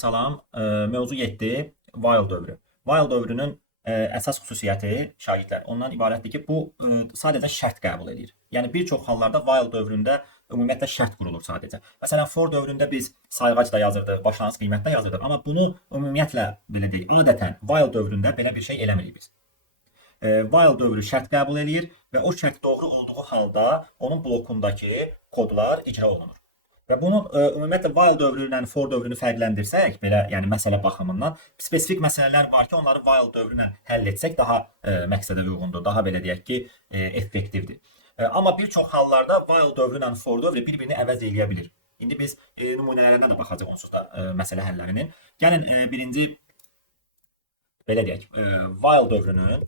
salam. Mövzu 7 while dövrü. While dövrünün əsas xüsusiyyəti şagirdlər ondan ibarətdir ki, bu sadəcə şərt qəbul edir. Yəni bir çox hallarda while dövründə ümumiyyətlə şərt qurulur sadəcə. Məsələn, for dövründə biz sayğac da yazırdıq, başlanğıc qiymət də yazırdıq, amma bunu ümumiyyətlə belə deyək, adətən while dövründə belə bir şey eləmirik biz. While dövrü şərt qəbul edir və o şərt doğru olduğu halda onun blokundakı kodlar icra olunur. Və bunun ümumiyyətlə while dövrü ilə for dövrünü fərqləndirsək, belə yəni məsələ baxımından spesifik məsələlər var ki, onları while dövrü ilə həll etsək daha məqsədə uyğundur, daha belə deyək ki, effektivdir. Amma bir çox hallarda while dövrü ilə for dövrü bir-birini əvəz eləyə bilir. İndi biz nümunələrindən də baxacağıq onsuz da məsələ həllərinin. Gəlin birinci belə deyək, while dövrünün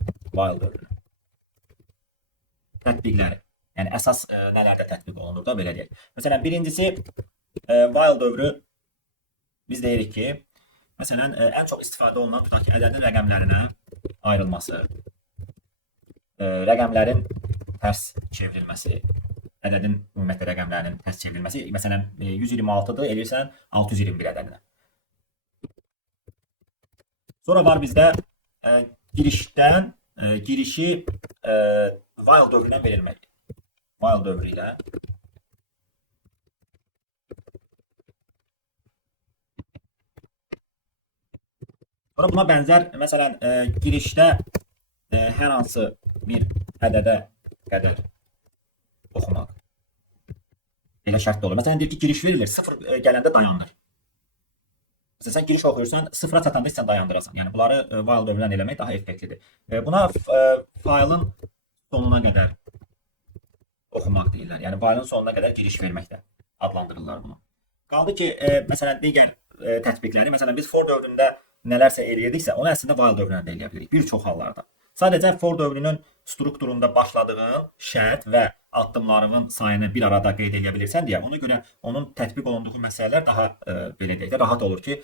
tətbiqləri. Yəni əsas nələrdə tətbiq olunur da belə deyək. Məsələn, birincisi while dövrü biz deyirik ki, məsələn, ən çox istifadə olunan tutaq ki, ədədin rəqəmlərinə ayrılması, rəqəmlərin tərs çevrilməsi, ədədin ümumiyyətlə rəqəmlərinin tərs çevrilməsi, məsələn, 126-dır, eləyirsən 621 ədədinə. Sonra var bizdə girişi while dövründən verilməkdir. While dövrü ilə sonra buna bənzər, məsələn, girişdə hər hansı bir ədədə qədər oxumaq. Elə şərtdə olur. Məsələn, deyir ki, giriş verilir, 0 gələndə dayandır. Məsələn, sən giriş oxuyursan, 0-a çatanda sən dayandırasan. Yəni, bunları while dövründən eləmək daha effektivdir. Buna faylın sonuna qədər oxumaq deyirlər. Yəni, faylın sonuna qədər giriş vermək də adlandırırlar bunu. Qaldı ki, məsələn, digər tətbiqləri, məsələn, biz for dövründə nələrsə eləyirdiksə, onu əslində while dövründə də eləyə bilirik, bir çox hallarda. Sadəcə for dövrünün strukturunda başladığın şərt və addımlarının sayını bir arada qeyd edə bilirsən deyə, ona görə onun tətbiq olunduğu məsələlər daha belə deyək də rahat olur ki,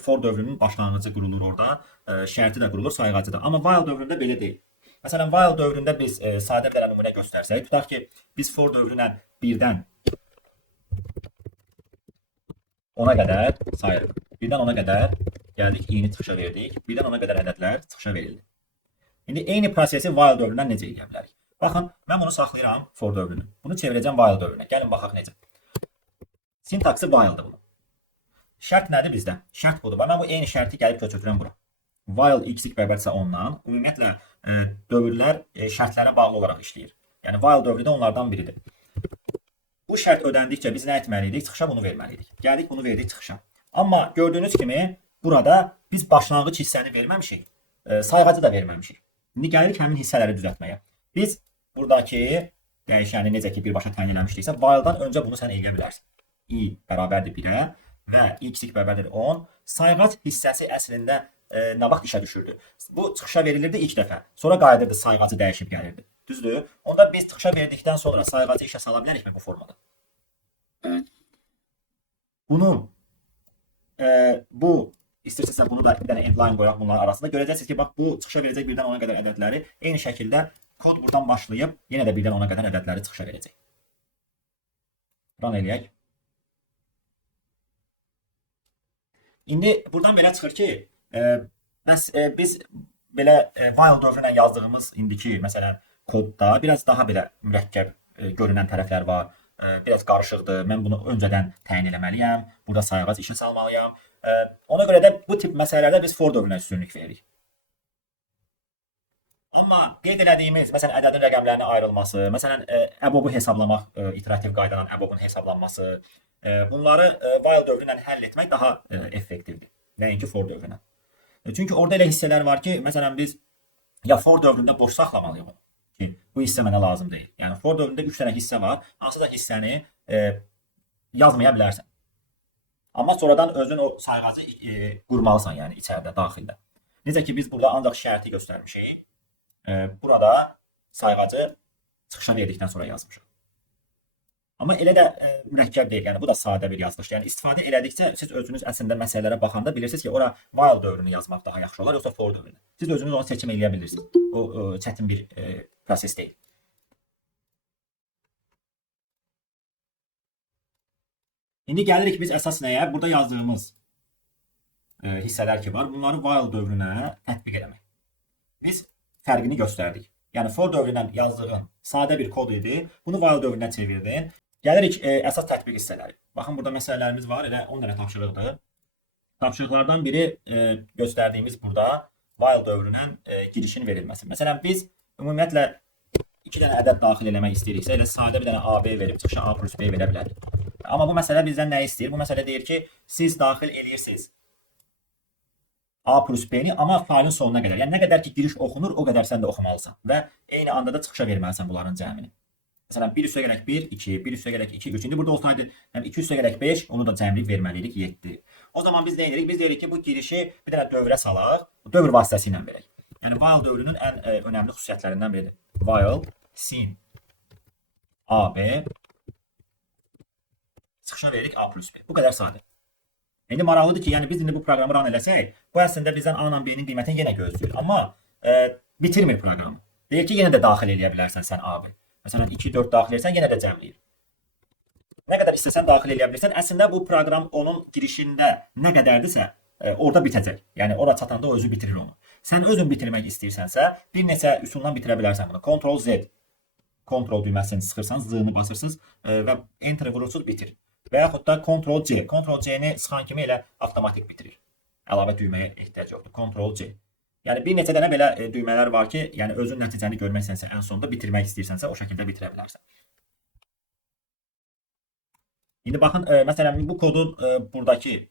for dövrünün başlanğıcı qurulur orada, şərti də qurulur, sayğacı da. Amma while dövründə belə deyil. Məsələn, while dövründə biz sadə bir nümunə göstərsək, tutaq ki, biz for dövrü ilə 1-dən 10-a qədər sayırıq. 1-dən 10-a qədər gəldik, i-ni çıxışa verdik. 1-dən 10-a qədər ədədlər çıxışa verildi. İndi eyni prosesi while dövründən necə edə bilərik? Baxın, mən bunu saxlayıram for dövrünü. Bunu çevirəcəm while dövrünə. Gəlin baxaq necə. Sintaksi while'dır bunu. Şərt nədir bizdə? Şərt budur. Mən bu eyni şərti gəlib köçürürəm bura. While x bərabərsə 10-dan, ümumiyyətlə dövrlər şərtlərə bağlı olaraq işləyir. Yəni while dövrü də onlardan biridir. Bu şərt ödəndikcə biz nə etməliydik? Çıxışa bunu verməliydik. Gəldik bunu verdik çıxışa. Amma gördüyünüz kimi burada biz başlanğıc hissəni verməmişik, sayğacı da verməmişik. İndi gəlirik həmin hissələri düzəltməyə. Biz buradakı dəyişəni necə ki birbaşa təyin eləmişdiksə, while-dan öncə bunu sən eləyə bilərsən. I bərabərdir 1-ə və x bərabərdir 10. Sayğac hissəsi əslində nə vaxt işə düşürdü? Bu çıxışa verilirdi ilk dəfə. Sonra qayıdırdı, sayğacı dəyişib gəlirdi. Düzdür? Onda biz çıxışa verdikdən sonra sayğacı işə sala bilərikmi bu formada? Evet. Bunu bu istəyirsənsə bunu da bir dənə endline qoyaq bunların arasında. Görəcəksiniz ki, bax bu çıxışa verəcək 1-dən 10-a qədər ədədləri eyni şəkildə kod buradan başlayıb yenə də 1-dən 10-a qədər ədədləri çıxışa verəcək. Run eləyək. İndi buradan belə çıxır ki, biz belə while dövrü ilə yazdığımız indiki məsələn kodda biraz daha belə mürəkkəb görünən tərəflər var. Biraz qarışıqdır. Mən bunu öncədən təyin eləməliyəm. Burada sayğac işə salmalıyam. Ona görə də bu tip məsələlərdə biz for dövrünə üstünlük veririk. Amma qeyd elədiyimiz, məsələn, ədədin rəqəmlərinin ayrılması, məsələn, əbobu hesablamaq, iterativ qaydadan əbobun hesablanması, bunları while dövrü ilə həll etmək daha effektivdir, nəinki for dövrü ilə. Çünki orada elə hissələr var ki, məsələn, biz ya for dövründə boş saxlamalıyıq onu ki, bu hissə mənə lazım deyil. Yəni, for dövründə 3 dənə hissə var, hansısa hissəni yazmaya bilərsən. Amma sonradan özün o sayğacı qurmalısan, yəni içəridə, daxildə. Necə ki, biz burada ancaq şərti göstərmişik. Burada sayğacı çıxışa verdikdən sonra yazmışıq. Amma elə də mürəkkəb deyil, yəni bu da sadə bir yazılışdır. Yəni istifadə elədikcə siz özünüz əslində məsələlərə baxanda bilirsiniz ki, ora while dövrünü yazmaq daha yaxşı olar, yoxsa for dövrünü. Siz özünüz onu seçim eləyə bilirsiniz. O çətin bir proses deyil. İndi gəlirik biz əsas nəyə? Burada yazdığımız hissələr ki var, bunları while dövrünə tətbiq eləmək. Biz fərqini göstərdik. Yəni for dövründən yazdığın sadə bir kod idi. Bunu while dövrünə çevirdin. Gəlirik əsas tətbiq hissələri. Baxın burada məsələlərimiz var. Elə 10 dənə tapşırıqdır. Tapşırıqlardan biri göstərdiyimiz burada while dövrünün girişin verilməsi. Məsələn biz ümumiyyətlə 2 dənə ədəd daxil eləmək istəyiriksə, elə sadə bir dənə AB verib çıxışa A plus B verə bilərik. Amma bu məsələ bizdən nə istəyir? Bu məsələ deyir ki, siz daxil eləyirsiniz A plus B-ni, amma faylın sonuna qədər. Yəni nə qədər ki giriş oxunur, o qədər sən də oxumalısan və eyni anda da çıxışa verməlisən bunların cəmini. Məsələn 1 üstə gələk 1, 2, 1 üstə gələk 2, 3. İndi burada olsaydı, yəni 2 üstə gələk 5, onu da cəmlik verməliydik 7. O zaman biz nə edirik? Biz deyirik ki, bu girişi bir dənə dövrə salaq, dövr vasitəsilə verək. Yəni while dövrünün ən önəmli xüsusiyyətlərindən biridir. While sin AB çıxışa veririk A plus B. Bu qədər sadə. İndi maraqlıdır ki, yəni biz indi bu proqramı run eləsək, bu əslində bizdən A ilə B-nin qiymətini yenə gözləyir. Amma bitirmir proqramı. Deyir ki, yenə də daxil eləyə bilərsən sən A-B. Məsələn 2, 4 daxil edirsən, yenə də cəmləyir. Nə qədər istəsən daxil eləyə bilirsən. Əslində bu proqram onun girişində nə qədərdirsə, orada bitəcək. Yəni ora çatanda o özü bitirir onu. Sən özün bitirmək istəyirsənsə, bir neçə üsulla bitirə bilərsən bunu. Ctrl Z, Ctrl düyməsini sıxırsan, Z-ni basırsınız və Enter-i vurursunuz, bitir. Və yaxud da Ctrl C. Ctrl C-ni sıxan kimi elə avtomatik bitirir. Əlavə düyməyə ehtiyac yoxdur. Ctrl C. Yəni bir neçə dənə belə düymələr var ki, yəni özün nəticəni görməksənsə, ən sonunda bitirmək istəyirsənsə, o şəkildə bitirə bilərsən. İndi baxın, məsələn bu kodun buradakı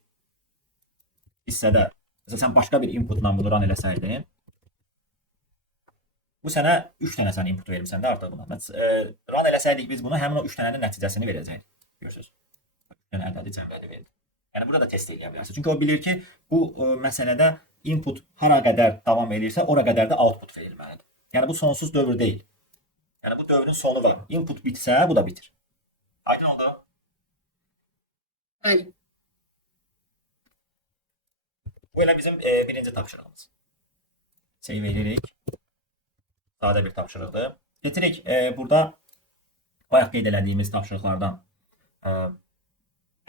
hissədə, məsələn sən başqa bir inputla bunu run eləsəydin, bu sənə 3 dənə sən input vermirsən də artıq buna. Run eləsəydik biz bunu, həmin o 3 dənənin nəticəsini verəcəyik. Görürsünüz? 3 dənə ədədi cəmlədi verdi. Yəni burada da test eləyə bilərsiniz. Çünki o bilir ki, bu məsələdə input hara qədər davam edirsə, ora qədər də output verilməlidir. Yəni bu sonsuz dövr deyil. Yəni bu dövrün sonu var. Input bitsə, bu da bitir. Aydın oldu? Bəli. Bu elə bizim birinci tapşırığımız. Save edirik. Sadə bir tapşırıqdır. Getirik burada bayaq qeyd elədiyimiz tapşırıqlardan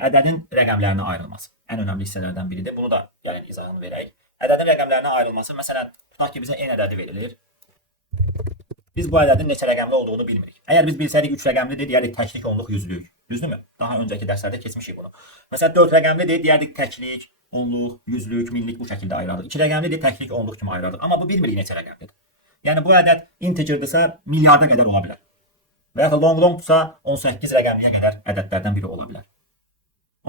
ədədin rəqəmlərinə ayrılması. Ən önəmli hissələrdən biridir. Bunu da gəlin izahını verək. Ədədin rəqəmlərinə ayrılması, məsələn, tutaq ki bizə n ədədi verilir. Biz bu ədədin neçə rəqəmli olduğunu bilmirik. Əgər biz bilsəydik 3 rəqəmlidir, deyərdik təklik, onluq, yüzlük. Düzdürmü? Daha öncəki dərslərdə keçmişik bunu. Məsələn 4 rəqəmlidir, deyərdik təklik, onluq, yüzlük, minlik bu şəkildə ayırardıq. 2 rəqəmlidir, təklik, onluq kimi ayırardıq. Amma bu bilmirik neçə rəqəmlidir. Yəni bu ədəd integerdirsə milyarda qədər ola bilər. Və ya long-longdursa 18 rəqəmliyə qədər ədədlərdən biri ola bilər.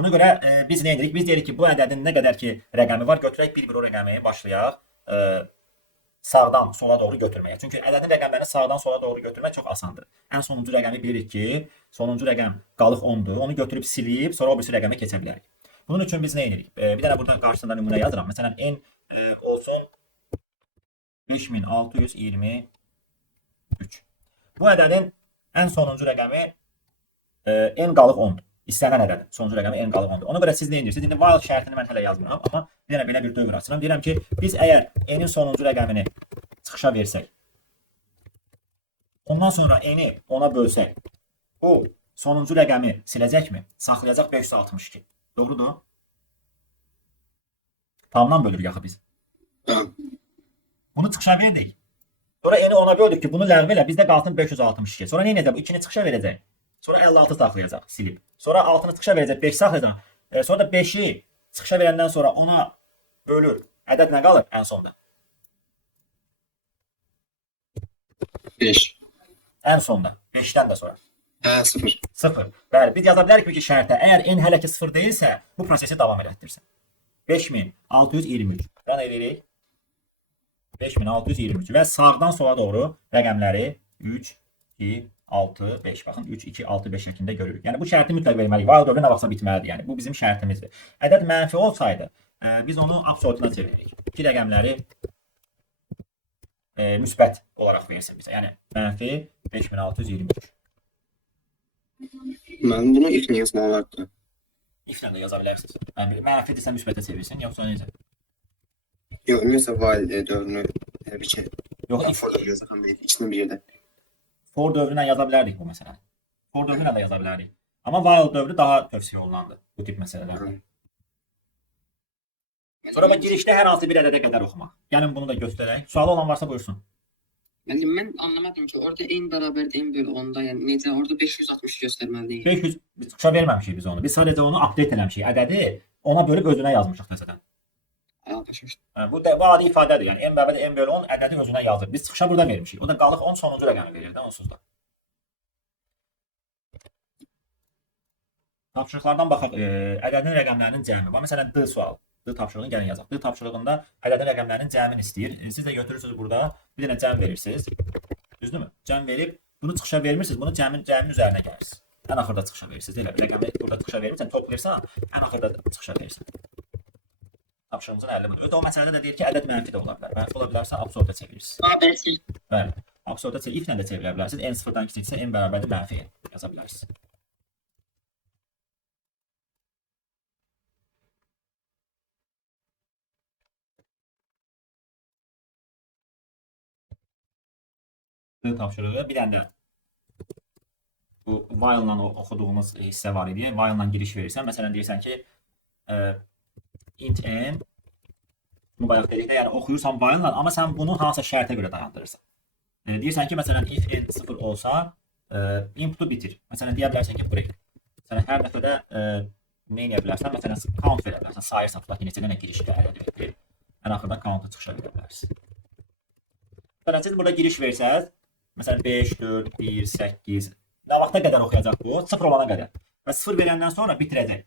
Ona görə biz nə edirik? Biz deyirik ki, bu ədədin nə qədər ki rəqəmi var, götürək bir-bir o rəqəmi başlayaq sağdan sola doğru götürməyə. Çünki ədədin rəqəmlərini sağdan sola doğru götürmək çox asandır. Ən sonuncu rəqəmi bilirik ki, sonuncu rəqəm qalıq 10-dur. Onu götürüb silib, sonra o birisi rəqəmə keçə bilərik. Bunun üçün biz nə edirik? Bir dənə burada qarşısında nümunə yazıram. Məsələn, n olsun 5623. Bu ədədin ən sonuncu rəqəmi n qalıq 10-dur. İstənilən ədəd. Sonuncu rəqəmi n qalıq 10-dur. Ona görə siz nə edirsiniz? İndi while şərtini mən hələ yazmıram, amma bir dənə belə bir dövr açıram. Deyirəm ki, biz əgər n-in sonuncu rəqəmini çıxışa versək, ondan sonra n-i 10-a bölsək, o sonuncu rəqəmi siləcəkmi? Saxlayacaq 562. Doğrudur? Tamdan bölürük axı biz. Bunu çıxışa verdik. Sonra n-i 10-a böldük ki, bunu ləğv elə, bizdə qalsın 562. Sonra nə edəcək? Bu 2-ni çıxışa verəcək. Sonra 56 saxlayacaq, silib. Sonra 6-nı çıxışa verəcək, 5 saxlayacaq. Sonra da 5-i çıxışa verəndən sonra ona bölür. Ədəd nə qalır ən sonda? 5. Ən sonda. 5-dən də sonra. 0. 0. Bəli, biz yaza bilərik ki, şərtə, əgər n hələ ki 0 deyilsə, bu prosesi davam elətdirsin. 5623. Run edirik. 5623 və sağdan sola doğru rəqəmləri 3, 2, 6, 5. Baxın 3, 2, 6, 5 şəklində görürük. Yəni bu şərti mütləq verməliyik. While dövrü nə vaxtsa bitməlidir. Yəni bu bizim şərtimizdir. Ədəd mənfi olsaydı, biz onu absolutuna çeviririk. İki rəqəmləri müsbət olaraq versin bizə. Yəni mənfi 5623. Mən bunu if-lə yazmaq olardı. If-lə də yaza bilərsiniz. Mənfidirsə müsbətə çevirsin, yoxsa necə? Yox, ümumiyyətlə while dövrünü bir şey. Yox, if for dövrü yazıram, ikisini bir yerdə. For dövrünə yaza bilərdik bu məsələni. For dövrünə də yaza bilərdik. Amma while dövrü daha tövsiyə olunandır bu tip məsələlərdə. Sonra bax girişdə hər hansı bir ədədə qədər oxumaq. Gəlin bunu da göstərək. Sualı olan varsa buyursun. Müəllim, mən anlamadım ki, orada n bərabərdir n bölü 10-da, yəni necə orada 560 göstərməliyik? 500 biz çıxışa verməmişik biz onu. Biz sadəcə onu update eləmişik. Ədədi ona bölüb özünə yazmışıq təzədən. Başa düşdüm. Bu adi ifadədir. Yəni n bərabər n bölü 10 ədədi özünə yazır. Biz çıxışa burada vermişik. O da qalıq 10 sonuncu rəqəmi verir də onsuz da. Tapşırıqlardan baxaq. Ədədin rəqəmlərinin cəmi. Bax məsələn D sual. D tapşırığını gəlin yazaq. D tapşırığında ədədin rəqəmlərinin cəmini istəyir. Siz də götürürsüz burada bir dənə cəm verirsiniz. Düzdürmü? Cəm verib bunu çıxışa vermirsiniz. Bunu cəmin üzərinə gəlirsiniz. Ən axırda çıxışa verirsiniz. Elə rəqəmi burada çıxışa vermirsən, toplayırsan, ən axırda çıxışa verirsən. Tapşırığımızın 50 budur. O məsələdə də deyir ki, ədəd mənfi də ola bilər. Mənfi ola bilərsə absurda çevirirsiniz. Bəli. Absurda if ilə də çevirə bilərsiniz. N sıfırdan kiçiksə n bərabərdir mənfi n yaza bilərsiniz. Tapşırığı bir dənə də bu while-la oxuduğumuz hissə var idi. While-la giriş verirsən. Məsələn deyirsən ki, int n bunu bayaq dedik də, yəni oxuyursan while-la, amma sən bunu hansısa şərtə görə dayandırırsan. Deyirsən ki, məsələn if n 0 olsa, inputu bitir. Məsələn deyə bilərsən ki, break. Məsələn hər dəfədə nə edə bilərsən? Məsələn count verə bilərsən. Sayırsan tutaq ki, neçə dənə giriş gəlir. Ən axırda count-u çıxışa verə bilərsən. Məsələn siz burada giriş versəz, məsələn 5, 4, 1, 8, nə vaxta qədər oxuyacaq bu? 0 olana qədər. Və 0 verəndən sonra bitirəcək.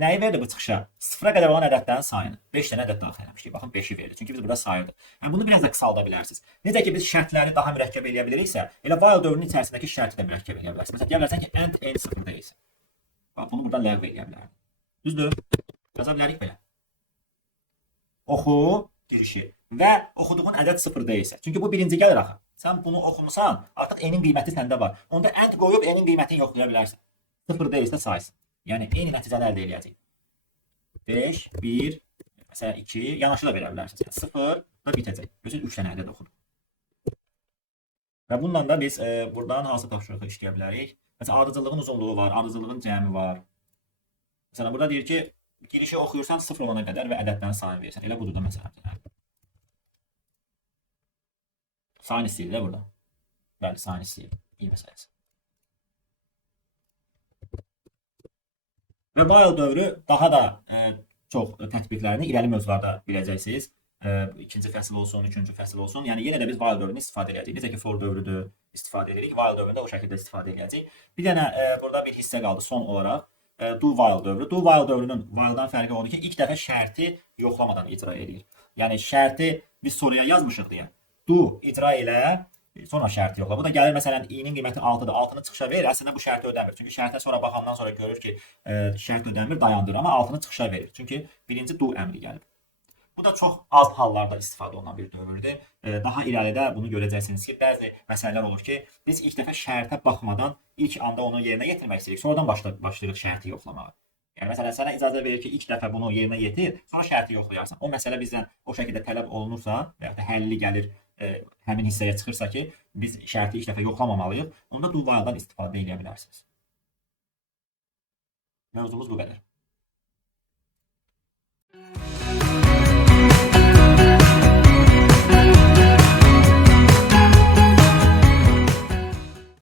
Nəyi verdi bu çıxışa? 0-a qədər olan ədədlərin sayını. 5 dənə ədəd daxil eləmişdik. Baxın 5-i verdi. Çünki biz burada sayırdıq. Yəni bunu biraz da qısalda bilərsiniz. Necə ki biz şərtləri daha mürəkkəb eləyə biliriksə, elə while dövrünün içərisindəki şərti də mürəkkəb eləyə bilərsiniz. Məsələn, deyə bilərsən ki, end n 0-da isə. Bax bunu burada ləğv eləyə bilərik. Düzdür? Yaza bilərik belə. Oxu girişi və oxuduğun ədəd 0-da isə. Çünki bu birinci gəlir axı. Sən bunu oxumusan, artıq n-in qiyməti səndə var. Onda end qoyub n-in qiymətini yoxlaya bilərsən. 0 deyilsə saysın. Yəni eyni nəticəni əldə edəcək. 5, 1, məsələn 2, yanaşı da verə bilərsiniz. Yəni 0 da bitəcək. Gözün 3 dənə ədəd oxudu. Və bununla da biz buradan hansı tapşırığı işləyə bilərik? Məsələn, ardıcıllığın uzunluğu var, ardıcıllığın cəmi var. Məsələn, burada deyir ki, girişi oxuyursan 0 olana qədər və ədədlərin sayını verirsən. Elə budur da məsələn. Sayın istəyir də burada. Bəli, sayın istəyir. İyi məsələsi. Və while dövrü daha da çox tətbiqlərini irəli mövzularda biləcəksiniz. İkinci fəsil olsun, üçüncü fəsil olsun. Yəni yenə də biz while dövrünü istifadə edəcəyik. Necə ki for dövrüdür istifadə edirik. While dövründə o şəkildə istifadə edəcəyik. Bir dənə burada bir hissə qaldı son olaraq. Do while dövrü. Do while dövrünün while-dan fərqi odur ki, ilk dəfə şərti yoxlamadan icra edir. Yəni şərti biz soruya yazmışıq deyə. Do icra elə, sonra şərti yoxla. Bu da gəlir məsələn i-nin qiyməti 6-dır. 6-nı çıxışa verir. Əslində bu şərti ödəmir. Çünki şərtə sonra baxandan sonra görür ki, şərt ödəmir, dayandırır. Amma 6-nı çıxışa verir. Çünki birinci do əmri gəlib. Bu da çox az hallarda istifadə olunan bir dövrdür. Daha irəlidə bunu görəcəksiniz ki, bəzi məsələlər olur ki, biz ilk dəfə şərtə baxmadan ilk anda onu yerinə yetirmək istəyirik. Sonradan başlayırıq şərti yoxlamağa. Yəni məsələn sənə icazə verir ki, ilk dəfə bunu yerinə yetir, sonra şərti yoxlayarsan. O məsələ bizdən o şəkildə tələb olunursa və ya da həlli gəlir həmin hissəyə çıxırsa ki, biz şərti ilk dəfə yoxlamamalıyıq. Onda do while-dan istifadə edə bilərsiniz. Mövzumuz bu qədər.